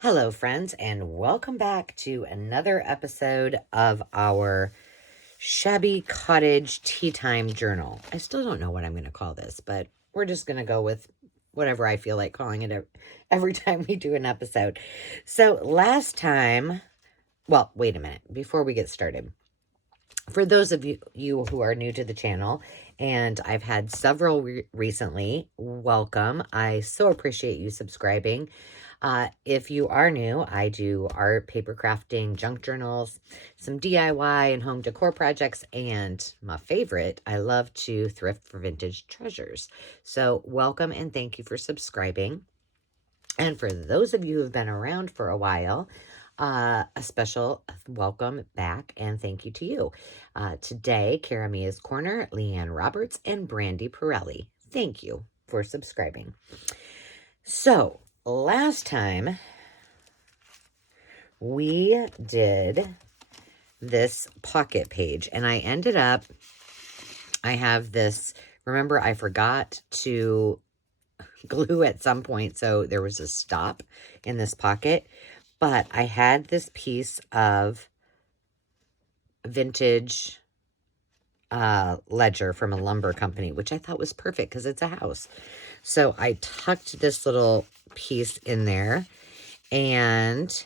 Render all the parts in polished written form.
Hello, friends, and welcome back to another episode of our Shabby Cottage Tea Time Journal. I still don't know what I'm going to call this, but we're just going to go with whatever I feel like calling it every time we do an episode. So last time, well, wait a minute, before we get started. For those of you who are new to the channel, and I've had several recently, welcome. I so appreciate you subscribing. If you are new, I do art, paper crafting, junk journals, some DIY and home decor projects, and my favorite, I love to thrift for vintage treasures. So welcome and thank you for subscribing. And for those of you who have been around for a while, a special welcome back and thank you to you. Today, Karamia's Corner, Leanne Roberts, and Brandy Pirelli. Thank you for subscribing. So, last time we did this pocket page, and I ended up, I have this, remember I forgot to glue at some point, so there was a stop in this pocket. But I had this piece of vintage ledger from a lumber company, which I thought was perfect because it's a house. So I tucked this little piece in there, and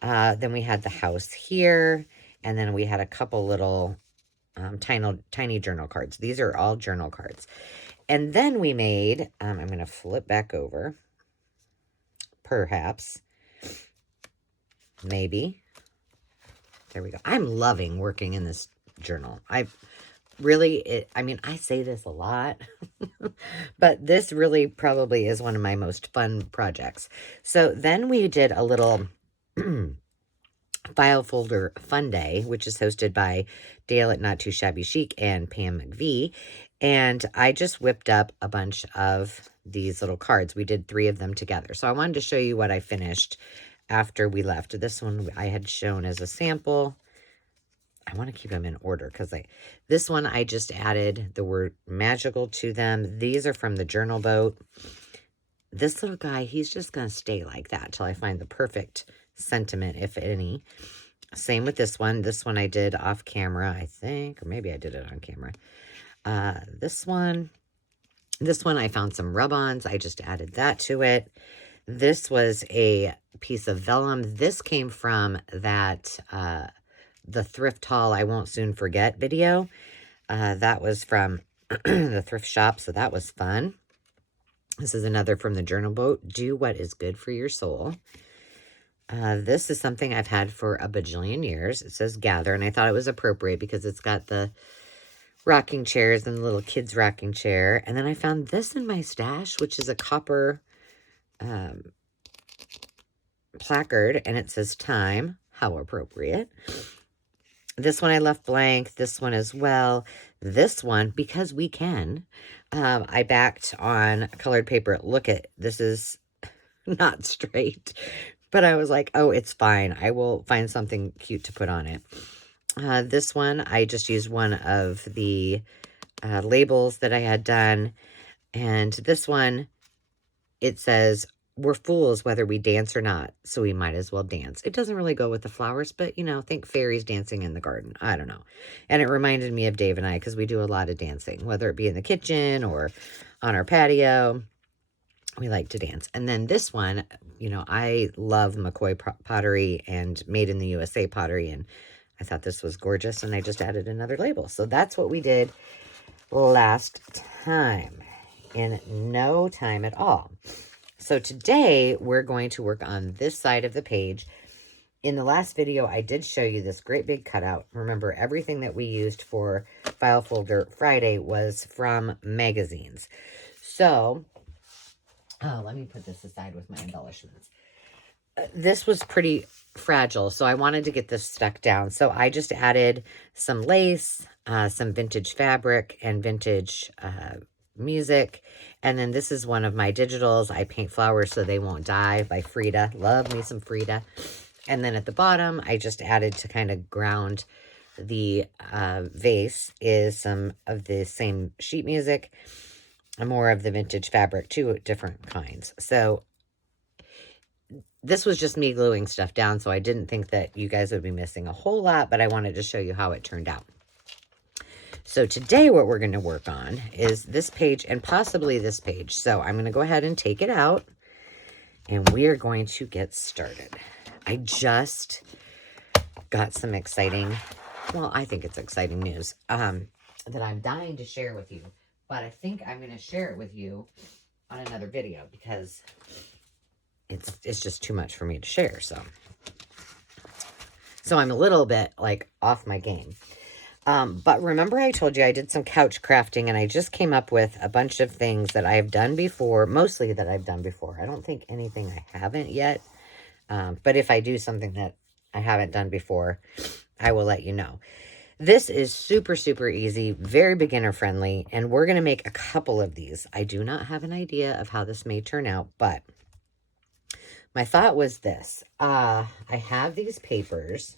then we had the house here, and then we had a couple little tiny journal cards. These are all journal cards. And then we made, I'm going to flip back over, perhaps. Maybe. There we go. I'm loving working in this journal. I mean, I say this a lot, but this really probably is one of my most fun projects. So then we did a little file folder fun day, which is hosted by Dale at Not Too Shabby Chic and Pam McVie. And I just whipped up a bunch of these little cards. We did 3 of them together. So I wanted to show you what I finished after we left. This one I had shown as a sample. I want to keep them in order because this one I just added the word magical to them. These are from the Journal Boat. This little guy, he's just going to stay like that till I find the perfect sentiment, if any. Same with this one. This one I did off camera, I think, or maybe I did it on camera. This one I found some rub-ons. I just added that to it. This was a piece of vellum. This came from that, the thrift haul I Won't Soon Forget video. That was from the thrift shop, so that was fun. This is another from the Journal Boat. Do what is good for your soul. This is something I've had for a bajillion years. It says Gather, and I thought it was appropriate because it's got the rocking chairs and the little kids rocking chair. And then I found this in my stash, which is a copper placard, and it says time. How appropriate. This one I left blank. This one as well. This one, because we can, I backed on colored paper. Look at, this is not straight, but I was like, oh, it's fine. I will find something cute to put on it. This one, I just used one of the labels that I had done. And this one, it says, we're fools whether we dance or not, so we might as well dance. It doesn't really go with the flowers, but, you know, think fairies dancing in the garden. I don't know. And it reminded me of Dave and I because we do a lot of dancing, whether it be in the kitchen or on our patio. We like to dance. And then this one, you know, I love McCoy pottery and Made in the USA pottery, and I thought this was gorgeous, and I just added another label. So that's what we did last time in no time at all. So today we're going to work on this side of the page. In the last video, I did show you this great big cutout. Remember, everything that we used for File Folder Friday was from magazines. So, let me put this aside with my embellishments. This was pretty fragile, so I wanted to get this stuck down. So I just added some lace, some vintage fabric, and vintage music. And then this is one of my digitals. I paint flowers so they won't die by Frida. Love me some Frida. And then at the bottom, I just added to kind of ground the vase is some of the same sheet music and more of the vintage fabric, 2 different kinds. So this was just me gluing stuff down, so I didn't think that you guys would be missing a whole lot, but I wanted to show you how it turned out. So today what we're going to work on is this page and possibly this page. So I'm going to go ahead and take it out, and we are going to get started. I just got some exciting, well, I think it's exciting news that I'm dying to share with you, but I think I'm going to share it with you on another video because it's just too much for me to share. So I'm a little bit like off my game. But remember I told you I did some couch crafting, and I just came up with a bunch of things that I've done before, mostly that I've done before. I don't think anything I haven't yet. But if I do something that I haven't done before, I will let you know. This is super, super easy, very beginner friendly, and we're going to make a couple of these. I do not have an idea of how this may turn out, but my thought was this. I have these papers.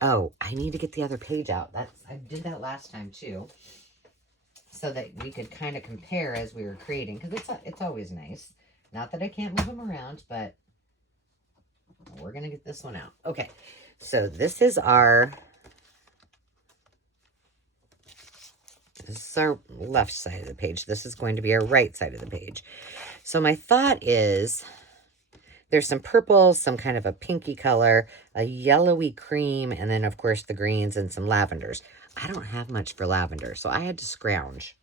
Oh, I need to get the other page out. I did that last time too, so that we could kind of compare as we were creating, because it's always nice. Not that I can't move them around, but we're going to get this one out. Okay, so this is our left side of the page. This is going to be our right side of the page. So my thought is there's some purple, some kind of a pinky color, a yellowy cream, and then, of course, the greens and some lavenders. I don't have much for lavender, so I had to scrounge.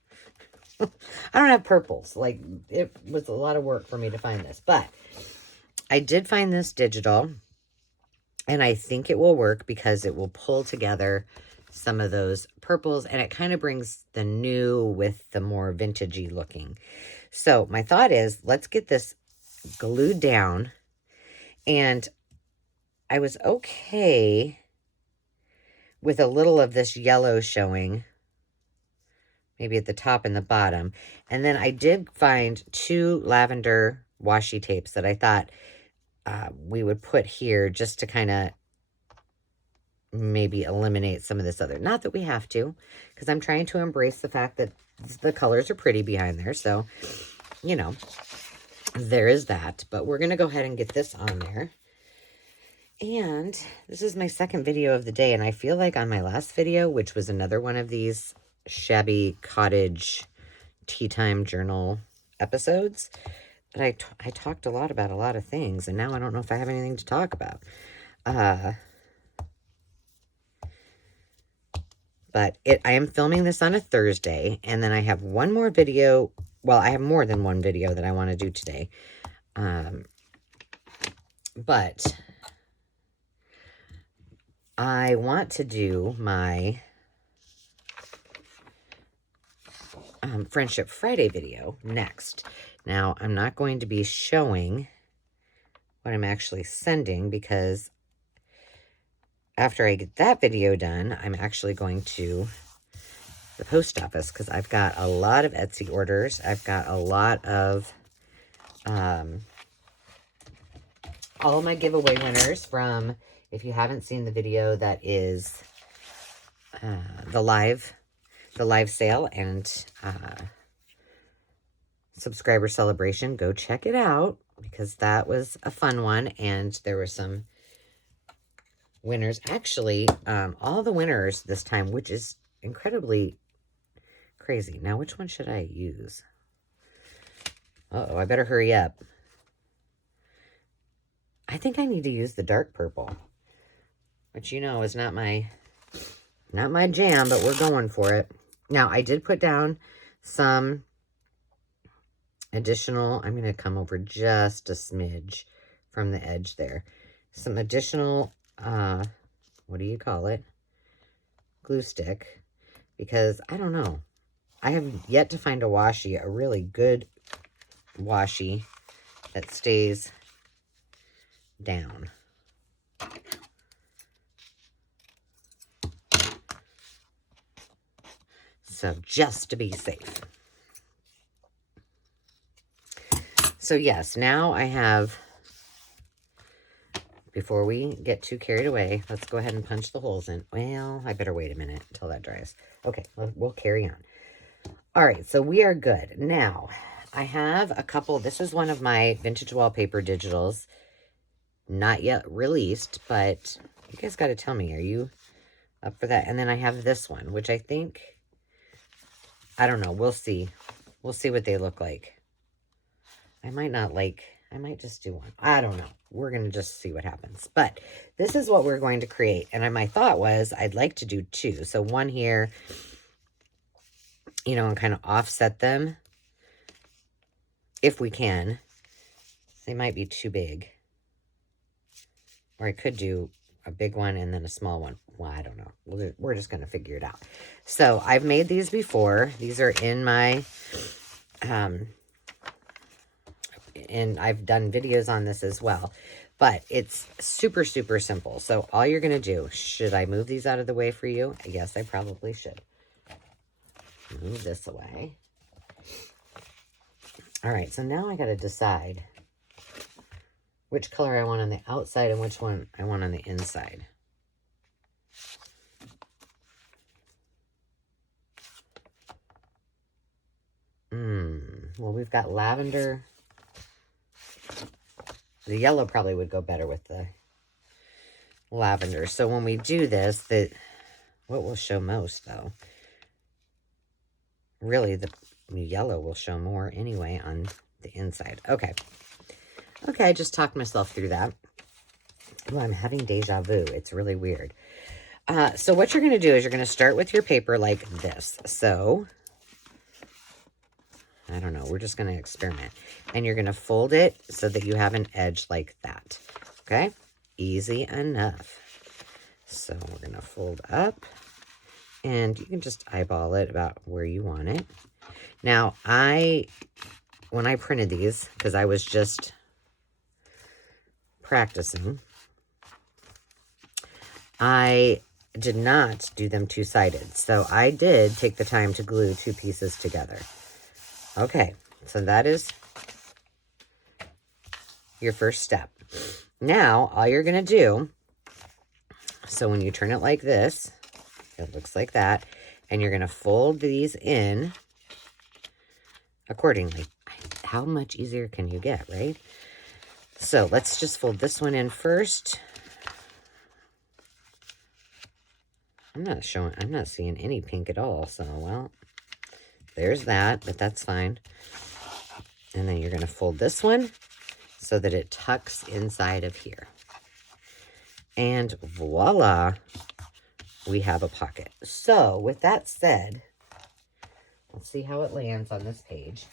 I don't have purples. Like, it was a lot of work for me to find this. But I did find this digital, and I think it will work because it will pull together some of those purples, and it kind of brings the new with the more vintagey looking. So my thought is, let's get this glued down. And I was okay with a little of this yellow showing, maybe at the top and the bottom. And then I did find 2 lavender washi tapes that I thought we would put here just to kind of maybe eliminate some of this other. Not that we have to, because I'm trying to embrace the fact that the colors are pretty behind there. So, you know, there is that. But we're going to go ahead and get this on there. And this is my second video of the day, and I feel like on my last video, which was another one of these Shabby Cottage tea time journal episodes, that I talked a lot about a lot of things, and now I don't know if I have anything to talk about. But I am filming this on a Thursday, and then I have one more video. Well, I have more than one video that I want to do today. But I want to do my Friendship Friday video next. Now, I'm not going to be showing what I'm actually sending, because after I get that video done, I'm actually going to the post office, because I've got a lot of Etsy orders. I've got a lot of all my giveaway winners from, if you haven't seen the video, that is the live sale and subscriber celebration. Go check it out, because that was a fun one, and there were some winners. Actually, all the winners this time, which is incredibly crazy. Now, which one should I use? Uh-oh, I better hurry up. I think I need to use the dark purple, which, you know, is not my jam, but we're going for it. Now, I did put down some additional, I'm going to come over just a smidge from the edge there. Some additional, what do you call it? Glue stick, because I don't know. I have yet to find a washi, a really good washi that stays down. So just to be safe. So yes, now I have, before we get too carried away, let's go ahead and punch the holes in. Well, I better wait a minute until that dries. Okay, we'll carry on. All right, so we are good. Now, I have a couple. This is one of my vintage wallpaper digitals. Not yet released, but you guys got to tell me, are you up for that? And then I have this one, which I think, I don't know. We'll see. We'll see what they look like. I might not like, I might just do one. I don't know. We're going to just see what happens. But this is what we're going to create. And my thought was I'd like to do two. So one here, you know, and kind of offset them if we can. They might be too big. Or I could do a big one and then a small one. Well, I don't know. We're just going to figure it out. So I've made these before. These are in my, and I've done videos on this as well. But it's super, super simple. So all you're going to do, should I move these out of the way for you? Yes, I probably should. Move this away. All right, so now I got to decide which color I want on the outside and which one I want on the inside. Well, we've got lavender. The yellow probably would go better with the lavender. So when we do this, what will show most, though? Really, the yellow will show more anyway on the inside. Okay. Okay, I just talked myself through that. Oh, I'm having deja vu. It's really weird. So what you're going to do is you're going to start with your paper like this. So, I don't know. We're just going to experiment. And you're going to fold it so that you have an edge like that. Okay? Easy enough. So we're going to fold up. And you can just eyeball it about where you want it. Now, when I printed these, because I was just practicing, I did not do them two-sided. So I did take the time to glue two pieces together. Okay, so that is your first step. Now, all you're going to do, so when you turn it like this, it looks like that, and you're going to fold these in accordingly. How much easier can you get, right? So let's just fold this one in first. I'm not seeing any pink at all, so, well, there's that, but that's fine. And then you're going to fold this one so that it tucks inside of here. And voila, we have a pocket. So with that said, let's see how it lands on this page.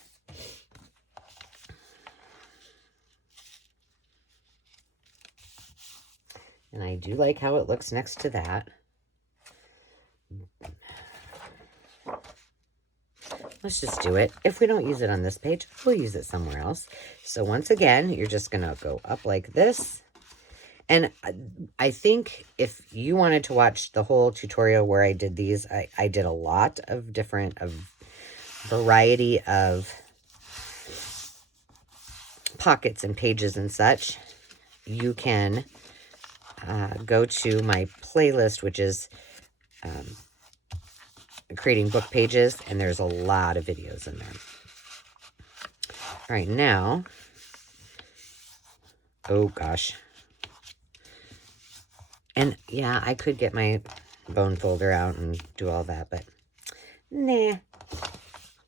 And I do like how it looks next to that. Let's just do it. If we don't use it on this page, we'll use it somewhere else. So once again, you're just going to go up like this. And I think if you wanted to watch the whole tutorial where I did these, I did a lot of different, variety of pockets and pages and such. You can go to my playlist, which is creating book pages, and there's a lot of videos in there. All right, now, oh gosh. And yeah, I could get my bone folder out and do all that, but nah.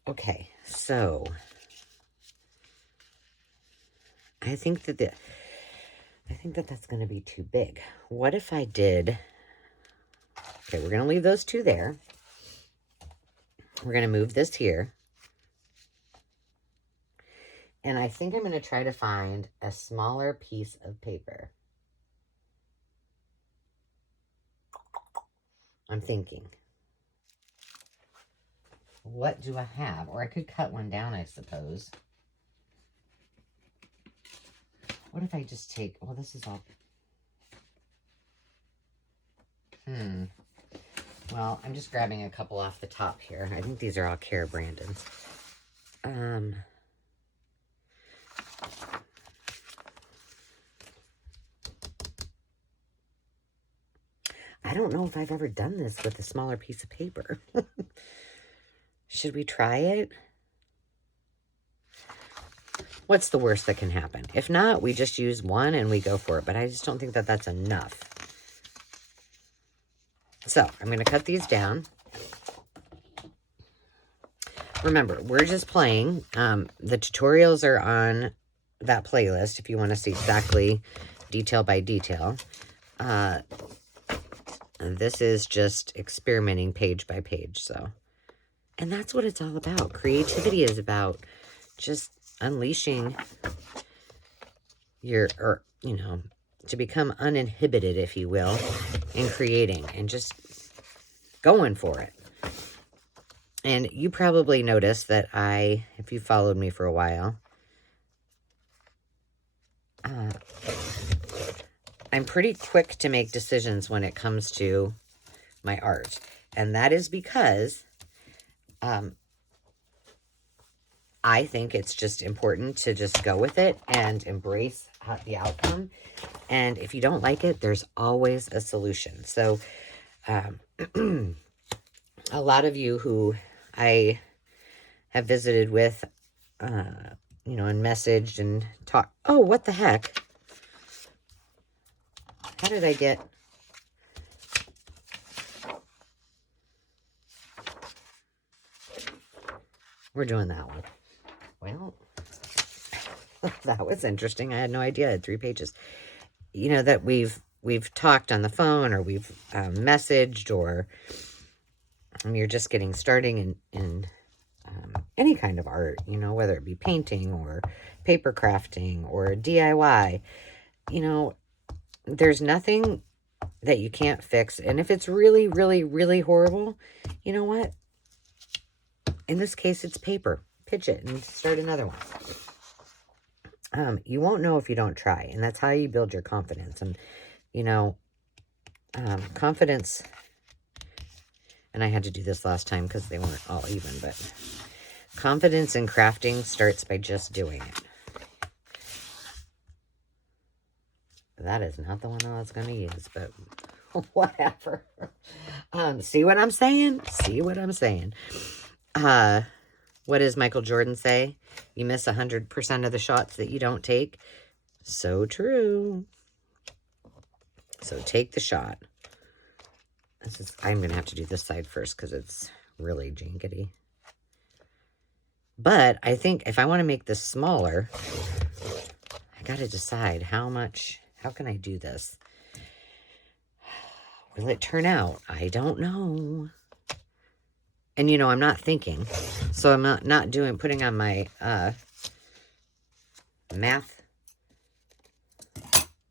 Okay, so I think that that's going to be too big. What if I did? Okay, we're going to leave those two there. We're going to move this here. And I think I'm going to try to find a smaller piece of paper. I'm thinking. What do I have? Or I could cut one down, I suppose. What if I just take... Well, this is all... Well, I'm just grabbing a couple off the top here. I think these are all Care Brandons. I don't know if I've ever done this with a smaller piece of paper. Should we try it? what's the worst that can happen? If not, we just use one and we go for it. But I just don't think that that's enough. So I'm going to cut these down. Remember, we're just playing. The tutorials are on that playlist if you want to see exactly detail by detail. This is just experimenting page by page. So, and that's what it's all about. Creativity is about just unleashing your, or, you know, to become uninhibited, if you will, in creating and just going for it. And you probably noticed that if you followed me for a while, I'm pretty quick to make decisions when it comes to my art. And that is because I think it's just important to just go with it and embrace the outcome. And if you don't like it, there's always a solution. So a lot of you who I have visited with, you know, and messaged and talked. Oh, what the heck? How did I get... We're doing that one. Well, that was interesting. I had no idea I had 3 pages. You know, that we've talked on the phone, or we've messaged, or you're just getting starting in any kind of art, you know, whether it be painting or paper crafting or DIY. You know, there's nothing that you can't fix. And if it's really, really, really horrible, you know what? In this case, it's paper. Pitch it and start another one. You won't know if you don't try. And that's how you build your confidence. And, you know, confidence... And I had to do this last time because they weren't all even. But confidence in crafting starts by just doing it. That is not the one I was going to use, but whatever. See what I'm saying? See what I'm saying? What does Michael Jordan say? You miss 100% of the shots that you don't take. So true. So take the shot. I'm going to have to do this side first because it's really jinkety. But I think if I want to make this smaller, I got to decide how can I do this? Will it turn out? I don't know. And, you know, I'm not thinking. So I'm not putting on my math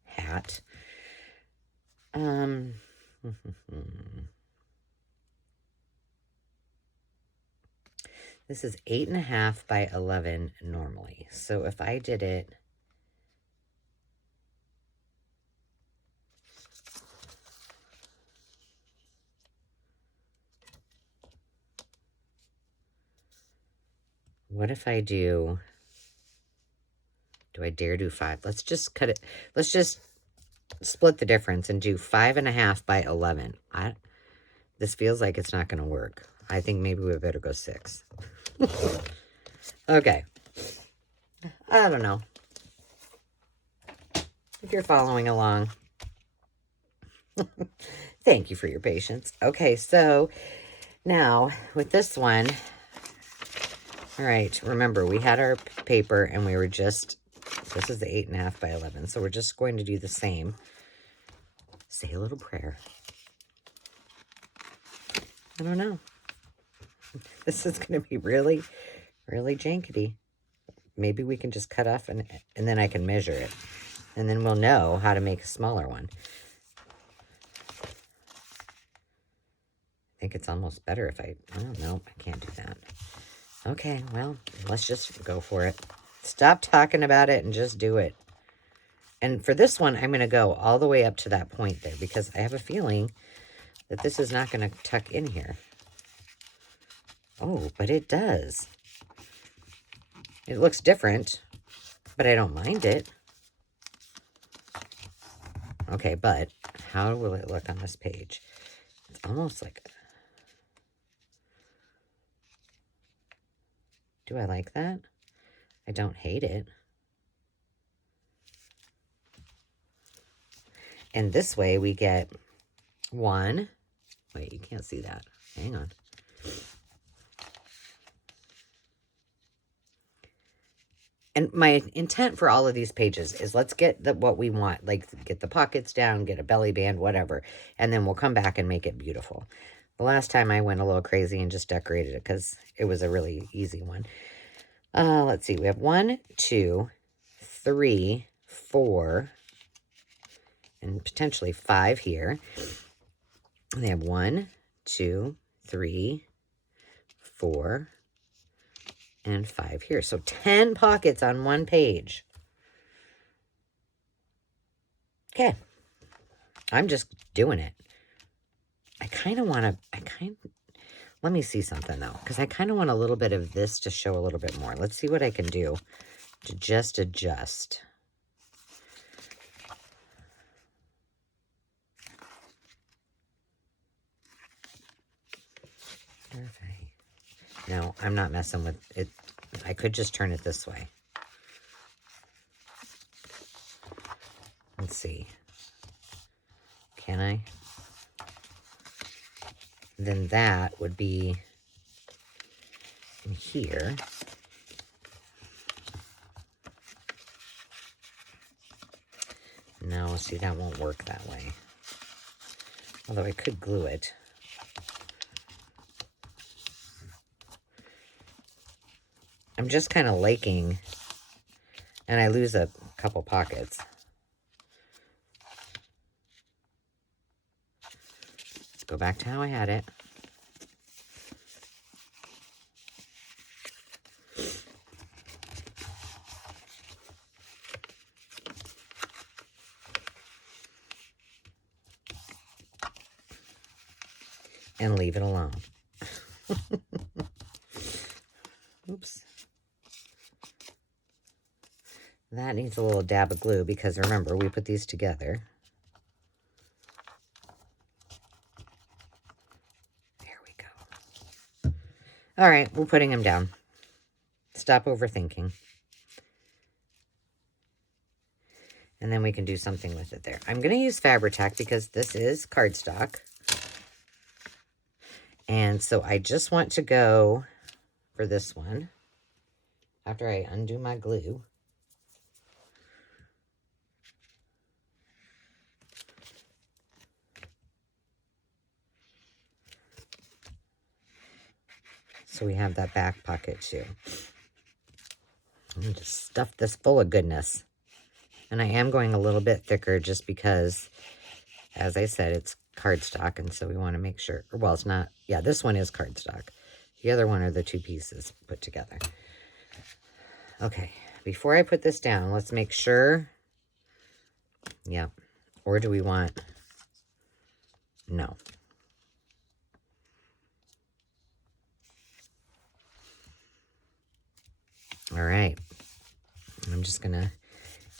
hat. This is 8.5 by 11 normally. So if I did it... What if I do I dare do 5? Let's just cut it. Let's just split the difference and do 5.5 by 11. This feels like it's not going to work. I think maybe we better go 6. Okay. I don't know. If you're following along. Thank you for your patience. Okay, so now with this one, all right, remember we had our paper and we were just, this is the 8.5 by 11. So we're just going to do the same. Say a little prayer. I don't know. This is going to be really, really jankety. Maybe we can just cut off and then I can measure it. And then we'll know how to make a smaller one. I think it's almost better if I don't know. I can't do that. Okay, well, let's just go for it. Stop talking about it and just do it. And for this one, I'm going to go all the way up to that point there because I have a feeling that this is not going to tuck in here. Oh, but it does. It looks different, but I don't mind it. Okay, but how will it look on this page? It's almost like... Do I like that? I don't hate it. And this way we get one. Wait, you can't see that. Hang on. And my intent for all of these pages is let's get what we want, like get the pockets down, get a belly band, whatever, and then we'll come back and make it beautiful. The last time I went a little crazy and just decorated it because it was a really easy one. Let's see. We have 1, 2, 3, 4, and potentially 5 here. And they have 1, 2, 3, 4, and 5 here. So 10 pockets on one page. Okay. I'm just doing it. I kind of want to, let me see something though, because I kind of want a little bit of this to show a little bit more. Let's see what I can do to just adjust. No, I'm not messing with it. I could just turn it this way. Let's see. Can I? Then that would be in here. No, see, that won't work that way. Although I could glue it. I'm just kind of liking, and I lose a couple pockets. Let's go back to how I had it. And leave it alone. Oops. That needs a little dab of glue because remember, we put these together. There we go. All right, we're putting them down. Stop overthinking. And then we can do something with it there. I'm going to use Fabri-Tac because this is cardstock. And so I just want to go for this one after I undo my glue. So we have that back pocket too. I'm going to just stuff this full of goodness. And I am going a little bit thicker just because, as I said, it's cardstock. And so we want to make sure, well, it's not, yeah, this one is cardstock. The other one are the two pieces put together. Okay, before I put this down, let's make sure, yeah, or do we want, no. All right, I'm just going to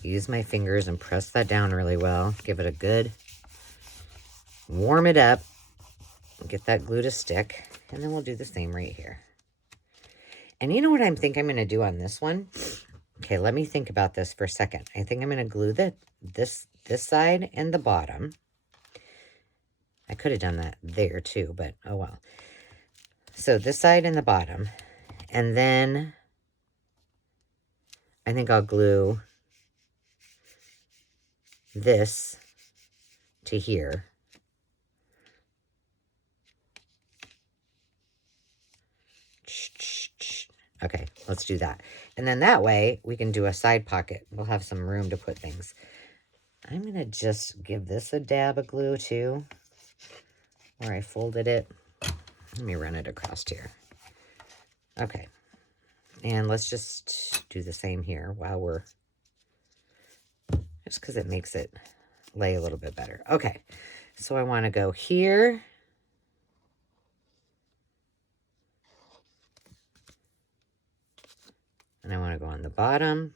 use my fingers and press that down really well. Give it a good, warm it up, get that glue to stick, and then we'll do the same right here. And you know what I think I'm going to do on this one? Okay, let me think about this for a second. I think I'm going to glue this side and the bottom. I could have done that there too, but oh well. So this side and the bottom. And then I think I'll glue this to here. Okay, let's do that. And then that way we can do a side pocket. We'll have some room to put things. I'm going to just give this a dab of glue too, where I folded it. Let me run it across here. Okay. And let's just do the same here while we're, just because it makes it lay a little bit better. Okay. So I want to go here. And I want to go on the bottom.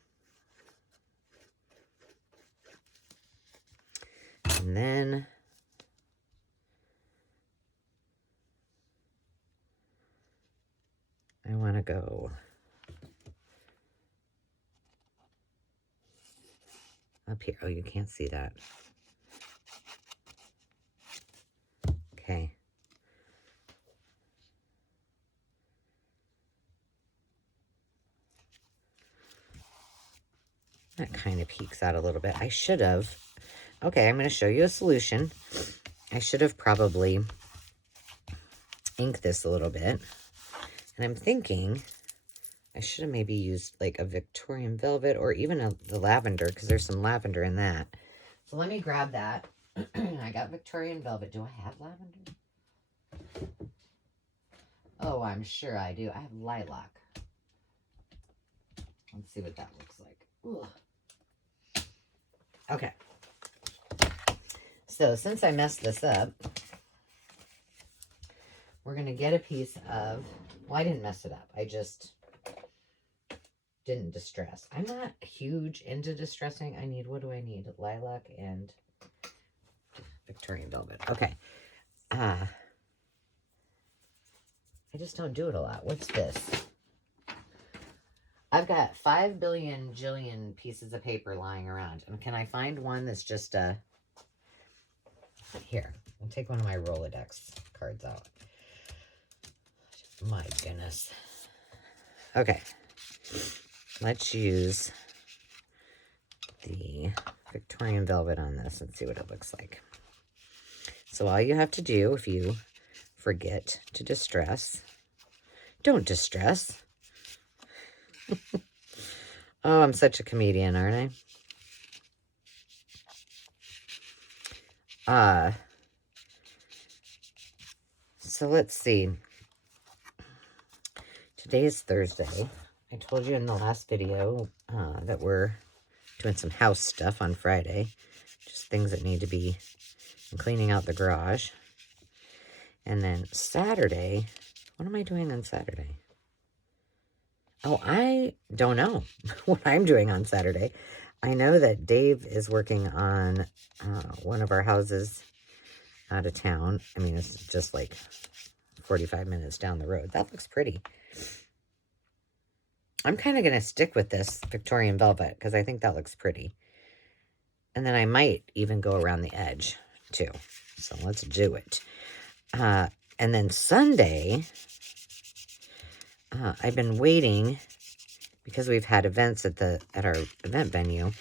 And then I want to go up here. Oh, you can't see that. That kind of peeks out a little bit. I should have. Okay, I'm going to show you a solution. I should have probably inked this a little bit. And I'm thinking I should have maybe used like a Victorian velvet or even the lavender, because there's some lavender in that. So let me grab that. I got Victorian velvet. Do I have lavender? Oh, I'm sure I do. I have lilac. Let's see what that looks like. Ugh. Okay. So since I messed this up, we're going to get a piece of, well, I didn't mess it up. I just didn't distress. I'm not huge into distressing. I need, what do I need? Lilac and Victorian velvet. Okay. I just don't do it a lot. What's this? I've got 5 billion jillion pieces of paper lying around. And can I find one that's just a... Here, I'll take one of my Rolodex cards out. My goodness. Okay. Let's use the Victorian velvet on this and see what it looks like. So all you have to do, if you forget to distress, don't distress. Oh, I'm such a comedian, aren't I? So let's see. Today is Thursday. I told you in the last video that we're doing some house stuff on Friday. Just things that need to be cleaning out the garage. And then Saturday, what am I doing on Saturday? Oh, I don't know what I'm doing on Saturday. I know that Dave is working on one of our houses out of town. I mean, it's just like 45 minutes down the road. That looks pretty. I'm kind of going to stick with this Victorian velvet because I think that looks pretty. And then I might even go around the edge too. So let's do it. And then Sunday, I've been waiting because we've had events at our event venue.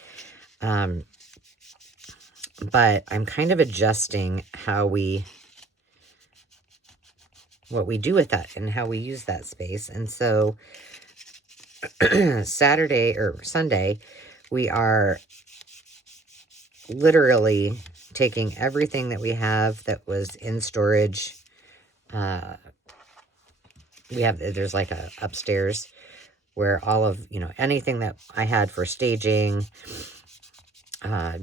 But I'm kind of adjusting what we do with that and how we use that space. And so Saturday or Sunday, we are literally taking everything that we have that was in storage. There's like a upstairs where all of, anything that I had for staging,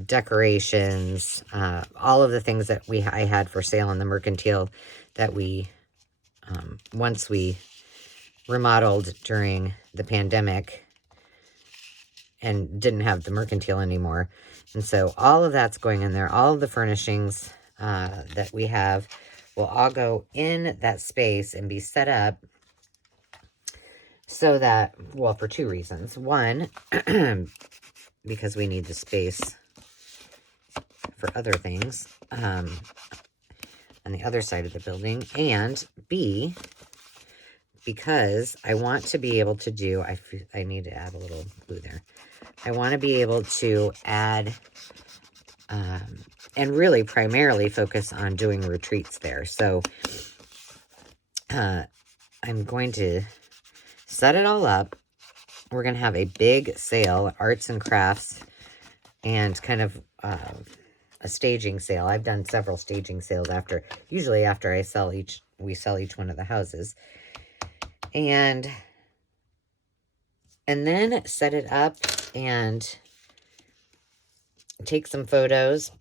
decorations, all of the things that I had for sale in the mercantile that we, once we remodeled during the pandemic and didn't have the mercantile anymore. And so all of that's going in there. All of the furnishings that we have will all go in that space and be set up so that, well, for two reasons. One, because we need the space for other things on the other side of the building. And B, because I want to be able to do, I need to add a little glue there. I want to be able to add, and really primarily focus on doing retreats there. So I'm going to set it all up. We're going to have a big sale, arts and crafts, and kind of a staging sale. I've done several staging sales usually after we sell each one of the houses. And then set it up and take some photos.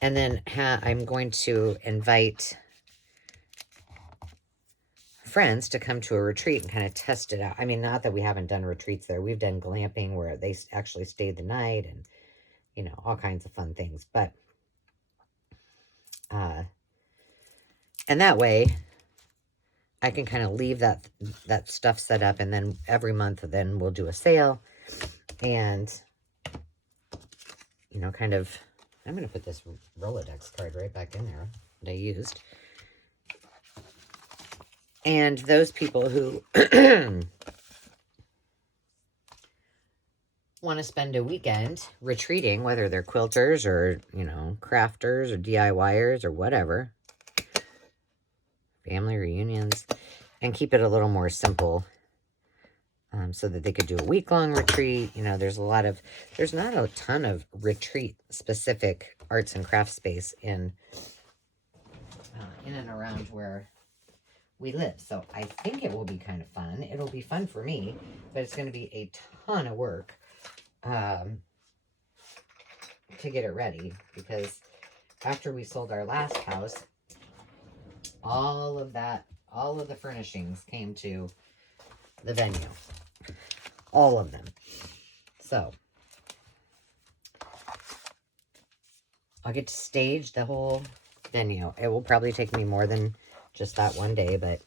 And then I'm going to invite friends to come to a retreat and kind of test it out. I mean, not that we haven't done retreats there. We've done glamping where they actually stayed the night and, all kinds of fun things. But, and that way I can kind of leave that stuff set up, and then every month then we'll do a sale and, kind of, I'm going to put this Rolodex card right back in there that I used. And those people who want to spend a weekend retreating, whether they're quilters or, you know, crafters or DIYers or whatever, family reunions, and keep it a little more simple, so that they could do a week-long retreat. You know, there's not a ton of retreat-specific arts and crafts space in and around where we live. So I think it will be kind of fun. It'll be fun for me, but it's going to be a ton of work to get it ready, because after we sold our last house, all of the furnishings came to the venue. All of them. So I'll get to stage the whole venue. It will probably take me more than just that one day, but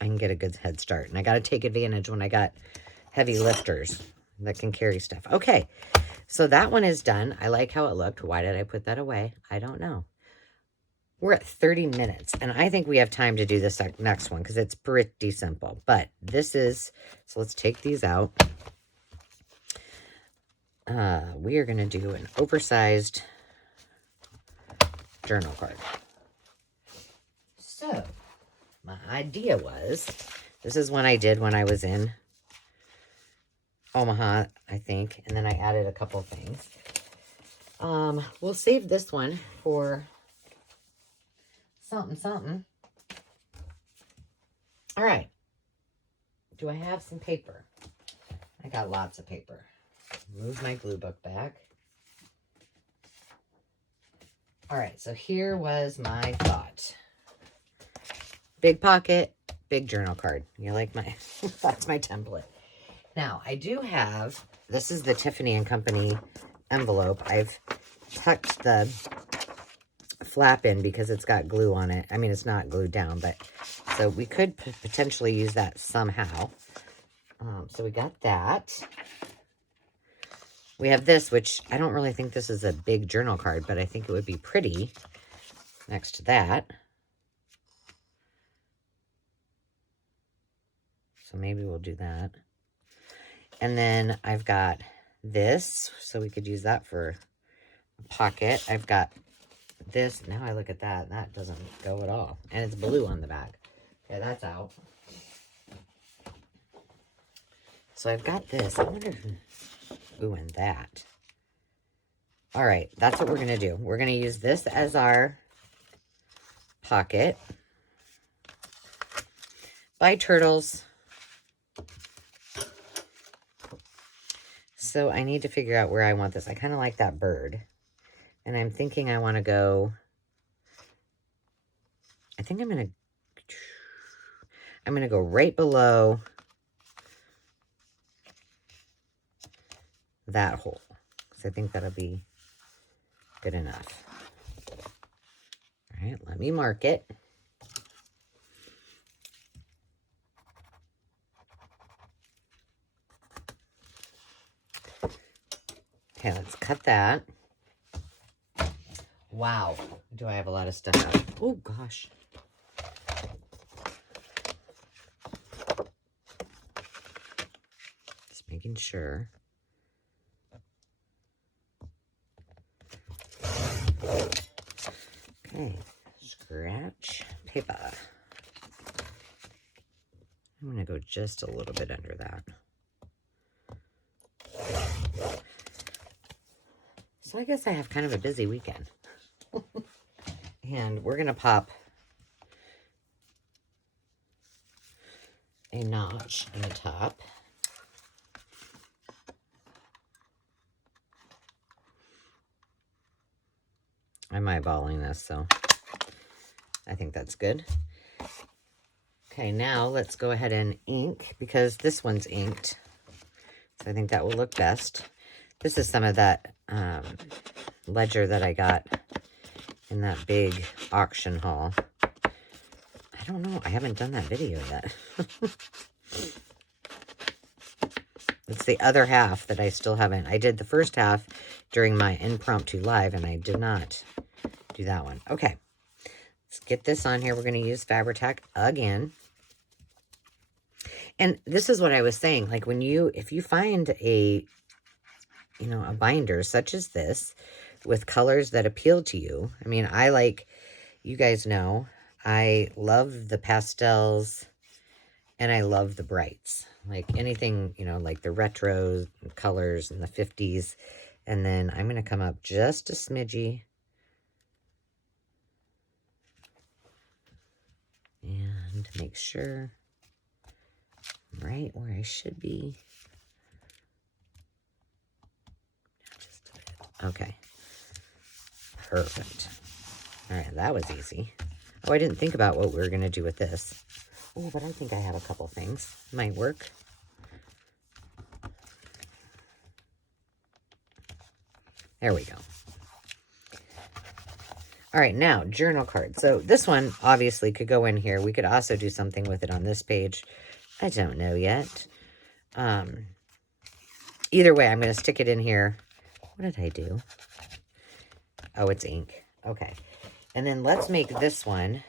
I can get a good head start. And I got to take advantage when I got heavy lifters that can carry stuff. Okay, so that one is done. I like how it looked. Why did I put that away? I don't know. We're at 30 minutes, and I think we have time to do this next one because it's pretty simple. But this is, so let's take these out. We are going to do an oversized journal card. So, my idea was, this is one I did when I was in Omaha, I think, and then I added a couple things. We'll save this one for something. All right. Do I have some paper? I got lots of paper. Move my glue book back. All right, so here was my thought. Big pocket, big journal card. You like my, that's my template. Now, I do have, this is the Tiffany & Company envelope. I've tucked the flap in because it's got glue on it. I mean, it's not glued down, but so we could potentially use that somehow. So we got that. We have this, which I don't really think this is a big journal card, but I think it would be pretty next to that. So maybe we'll do that. And then I've got this, so we could use that for a pocket. I've got this. Now I look at that, that doesn't go at all. And it's blue on the back. Okay, that's out. So I've got this. I wonder if... Ooh, and that. All right, that's what we're going to do. We're going to use this as our pocket. Bye, turtles. So I need to figure out where I want this. I kind of like that bird. And I'm thinking I want to go... I think I'm going to go right below that hole, because I think that'll be good enough. All right, let me mark it. Okay, let's cut that. Wow, do I have a lot of stuff out? Oh, gosh. Just making sure. Okay, scratch paper. I'm going to go just a little bit under that. So I guess I have kind of a busy weekend. And we're going to pop a notch in the top. I'm eyeballing this, so I think that's good. Okay, now let's go ahead and ink, because this one's inked. So I think that will look best. This is some of that ledger that I got in that big auction haul. I don't know. I haven't done that video yet. It's the other half that I still haven't. I did the first half during my impromptu live, and I did not do that one. Okay. Let's get this on here. We're going to use Fabri-Tac again. And this is what I was saying. Like, if you find a you know, a binder such as this with colors that appeal to you. I mean, I like, you guys know, I love the pastels and I love the brights. Like anything, you know, like the retro colors in the 50s. And then I'm going to come up just a smidgy. And make sure I'm right where I should be. Just a bit. Okay. Perfect. All right, that was easy. Oh, I didn't think about what we were going to do with this. Oh, but I think I have a couple things. Might work. There we go. All right, now, journal card. So this one obviously could go in here. We could also do something with it on this page. I don't know yet. Either way, I'm going to stick it in here. What did I do? Oh, it's ink. Okay. And then let's make this one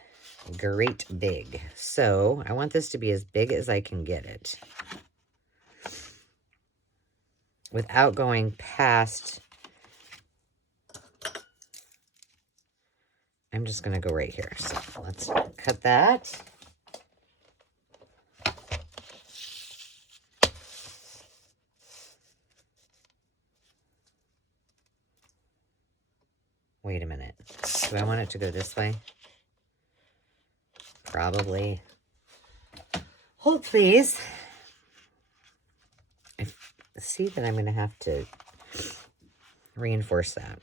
great big. So I want this to be as big as I can get it, without going past. I'm just going to go right here. So let's cut that. Wait a minute. Do I want it to go this way? Probably. Hold, please. I see that I'm going to have to reinforce that.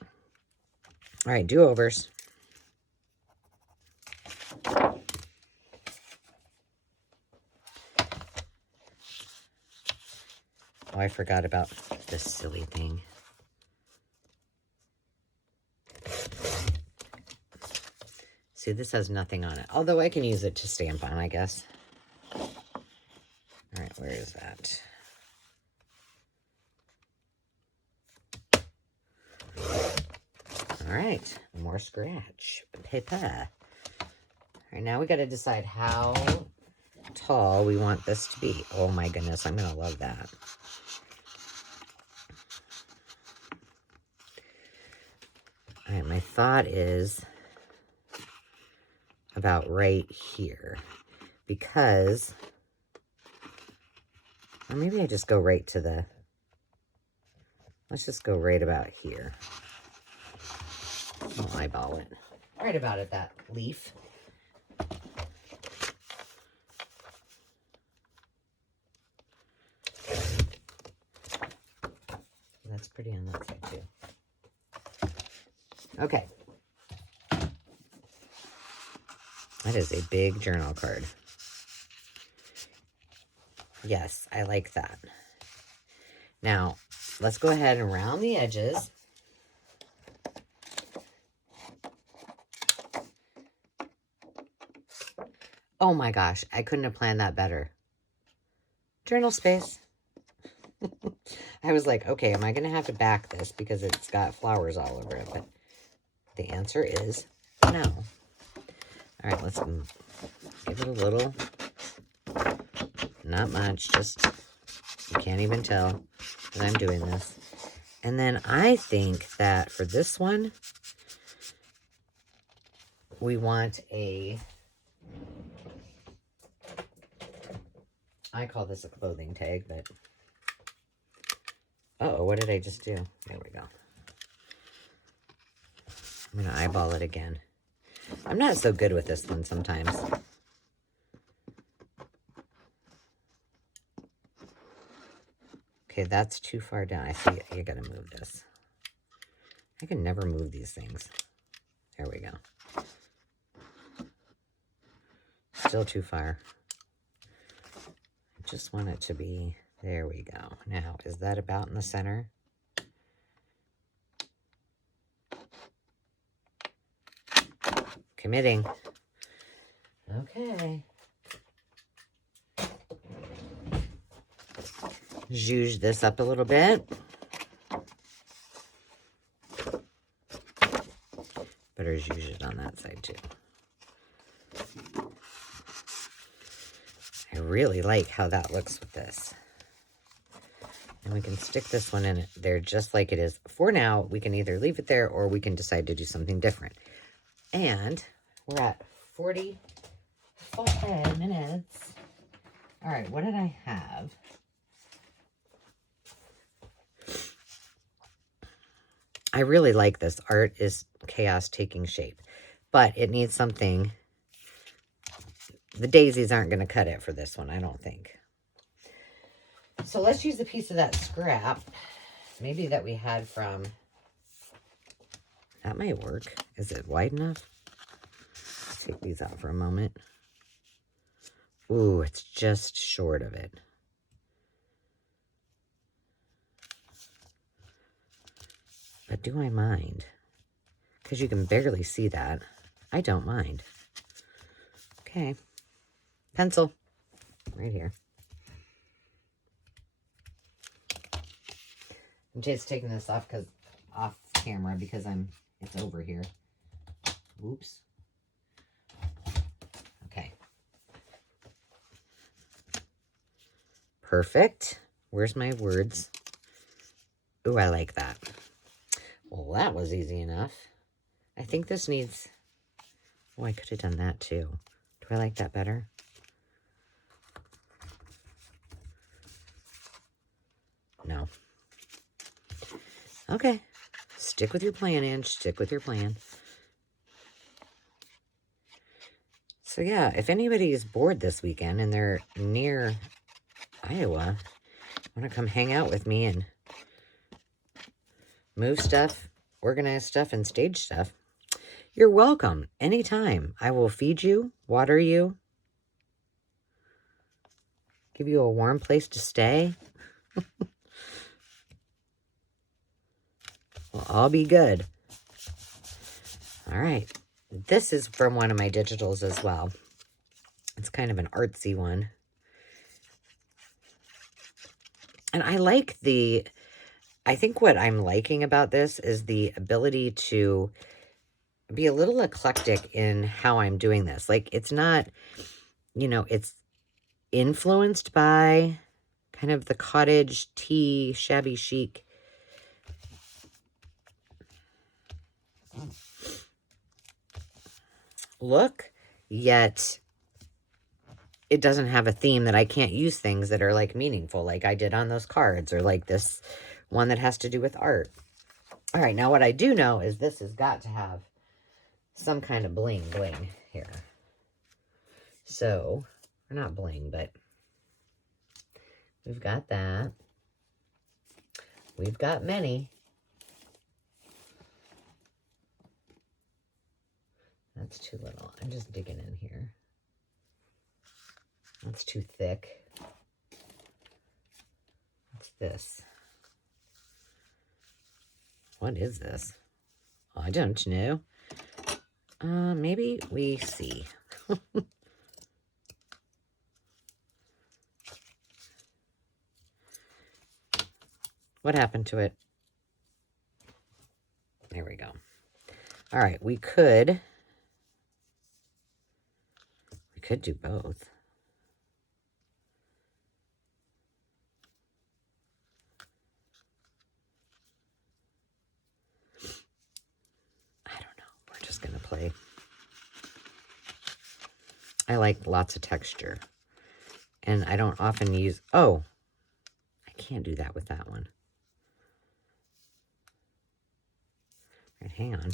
All right, do-overs. Oh, I forgot about this silly thing. See, this has nothing on it. Although I can use it to stamp on, I guess. All right, where is that? All right, more scratch paper. All right, now we got to decide how tall we want this to be. Oh my goodness, I'm going to love that. All right, my thought is about right here, because, or maybe I just go right to the, let's just go right about here. I'll eyeball it. Right about at that leaf. That's pretty on that side too. Okay. That is a big journal card. Yes, I like that. Now, let's go ahead and round the edges. Oh my gosh, I couldn't have planned that better. Journal space. I was like, okay, am I going to have to back this because it's got flowers all over it? But the answer is no. All right, let's give it a little, not much, just, you can't even tell that I'm doing this. And then I think that for this one, we want a, I call this a clothing tag, but, uh-oh, what did I just do? There we go. I'm going to eyeball it again. I'm not so good with this one sometimes. Okay, that's too far down. I see you got to move this. I can never move these things. There we go. Still too far. I just want it to be, there we go. Now, is that about in the center? Committing. Okay. Zhuzh this up a little bit. Better zhuzh it on that side too. I really like how that looks with this. And we can stick this one in there just like it is. For now, we can either leave it there or we can decide to do something different. And we're at 45 minutes. All right, what did I have? I really like this. Art is chaos taking shape, but it needs something. The daisies aren't going to cut it for this one, I don't think. So let's use a piece of that scrap, maybe that we had from, that might work. Is it wide enough? Let's take these out for a moment. Ooh, it's just short of it. But do I mind? Because you can barely see that. I don't mind. Okay. Pencil. Right here. I'm just taking this off camera because it's over here. Oops. Okay. Perfect. Where's my words? Ooh, I like that. Well, that was easy enough. I think this needs... Oh, I could have done that too. Do I like that better? No. Okay. Stick with your plan, Ange. Stick with your plan. So yeah, if anybody is bored this weekend and they're near Iowa, want to come hang out with me and move stuff, organize stuff, and stage stuff, you're welcome anytime. I will feed you, water you, give you a warm place to stay. We'll all be good. All right. This is from one of my digitals as well. It's kind of an artsy one. And I like I think what I'm liking about this is the ability to be a little eclectic in how I'm doing this. Like, it's not, it's influenced by kind of the cottage tea, shabby chic look, yet it doesn't have a theme that I can't use things that are like meaningful, like I did on those cards, or like this one that has to do with art. All right, now what I do know is this has got to have some kind of bling here. So, or not bling, but we've got that. We've got many. That's too little. I'm just digging in here. That's too thick. What's this? What is this? Oh, I don't know. Maybe we see. What happened to it? There we go. All right, we could do both. I don't know. We're just going to play. I like lots of texture. And I don't often use... Oh, I can't do that with that one. All right, hang on.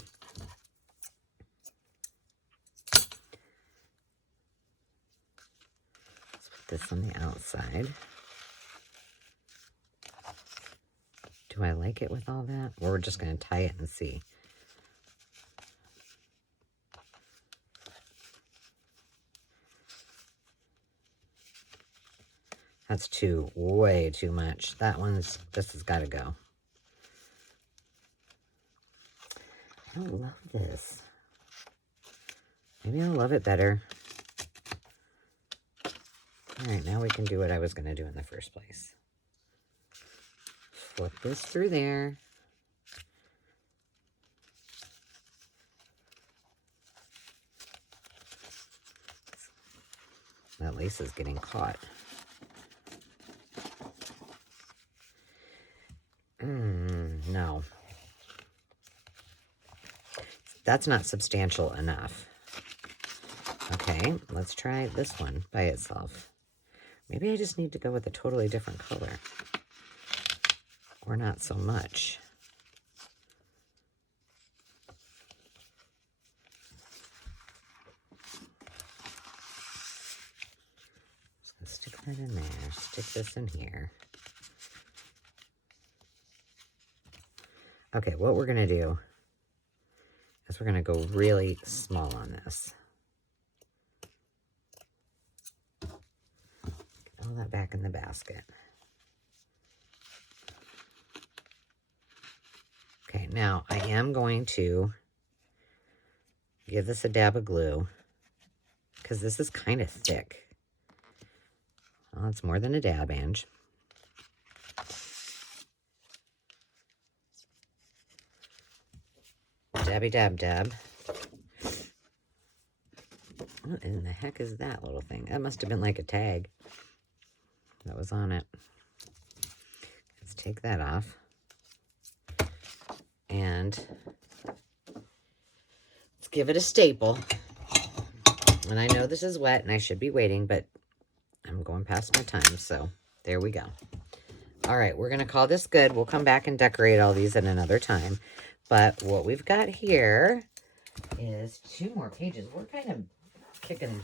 Let's put this on the outside. Do I like it with all that? Or we're just going to tie it and see. That's way too much. This has got to go. I don't love this. Maybe I'll love it better. All right, now we can do what I was going to do in the first place. Flip this through there. That lace is getting caught. No. That's not substantial enough. Okay, let's try this one by itself. Maybe I just need to go with a totally different color. Or not so much. Just gonna stick that in there. Stick this in here. Okay, what we're gonna do is we're gonna go really small on this. Get all that back in the basket. Okay, now I am going to give this a dab of glue because this is kind of thick. Well, it's more than a dab, Ange. Dabby dab dab. What in the heck is that little thing? That must have been like a tag that was on it. Let's take that off. And let's give it a staple. And I know this is wet and I should be waiting, but I'm going past my time, so there we go. All right, we're going to call this good. We'll come back and decorate all these at another time. But what we've got here is 2 more pages. We're kind of kicking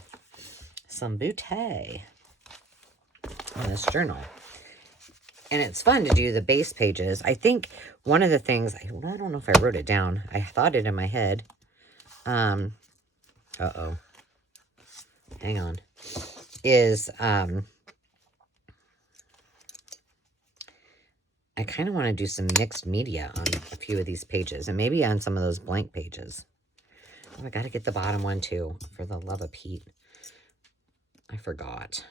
some bouteille on this journal. And it's fun to do the base pages. I think one of the things, I don't know if I wrote it down. I thought it in my head. Uh-oh. Hang on. Is, I kind of want to do some mixed media on a few of these pages. And maybe on some of those blank pages. Oh, I got to get the bottom one too. For the love of Pete. I forgot.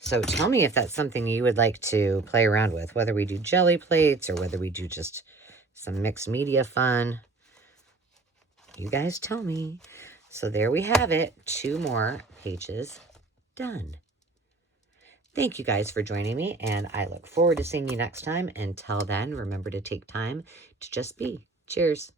So tell me if that's something you would like to play around with. Whether we do jelly plates or whether we do just some mixed media fun. You guys tell me. So there we have it. 2 more pages done. Thank you guys for joining me, and I look forward to seeing you next time. Until then, remember to take time to just be. Cheers.